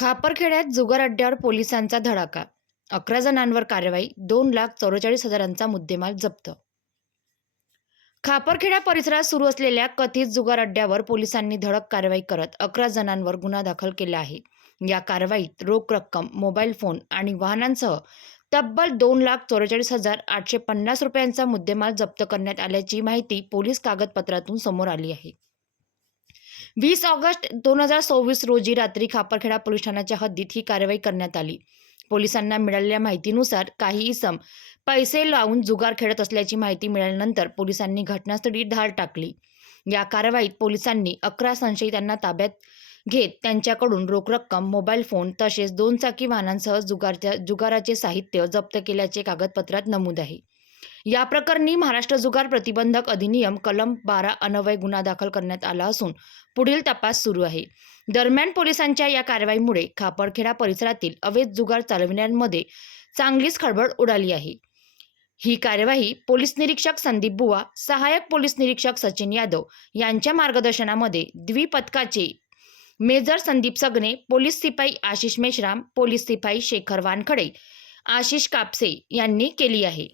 खापरखेड्यात जुगार अड्ड्यावर पोलिसांचा धडाका. 11 जणांवर कारवाई. 2,44,000चा मुद्देमाल जप्त. खापरखेडा परिसरात सुरू असलेल्या कथित जुगार अड्ड्यावर पोलिसांनी धडक कारवाई करत 11 जणांवर गुन्हा दाखल केला आहे. या कारवाईत रोख रक्कम, मोबाईल फोन आणि वाहनांसह तब्बल 2,44,850 रुपयांचा मुद्देमाल जप्त करण्यात आल्याची माहिती पोलीस कागदपत्रातून समोर आली आहे. 20 ऑगस्ट 2024 रोजी रात्री खापरखेडा पोलीस ठाण्याच्या हद्दीत ही कारवाई करण्यात आली. पोलिसांना मिळालेल्या माहितीनुसार काही इसम पैसे लावून जुगार खेळत असल्याची माहिती मिळाल्यानंतर पोलिसांनी घटनास्थळी धाड टाकली. या कारवाईत पोलिसांनी 11 संशयितांना ताब्यात घेत त्यांच्याकडून रोख रक्कम, मोबाईल फोन तसेच 2 चाकी वाहनांसह जुगाराचे साहित्य जप्त केल्याचे कागदपत्रात नमूद आहे. या प्रकरणी महाराष्ट्र जुगार प्रतिबंधक अधिनियम कलम 12 अन्वये गुन्हा दाखल करण्यात आला असून पुढील तपास सुरू आहे. दरम्यान पोलिसांच्या या कारवाईमुळे खापरखेडा परिसरातील अवैध जुगार चालविणाऱ्यांमध्ये चांगलीच खळबळ उडाली आहे. ही कार्यवाही पोलीस निरीक्षक संदीप बुवा, सहाय्यक पोलीस निरीक्षक सचिन यादव यांच्या मार्गदर्शनामध्ये द्विपथकाचे मेजर संदीप सगने, पोलीस सिपाई आशिष मेश्राम, पोलीस सिपाई शेखर वानखडे, आशिष कापसे यांनी केली आहे.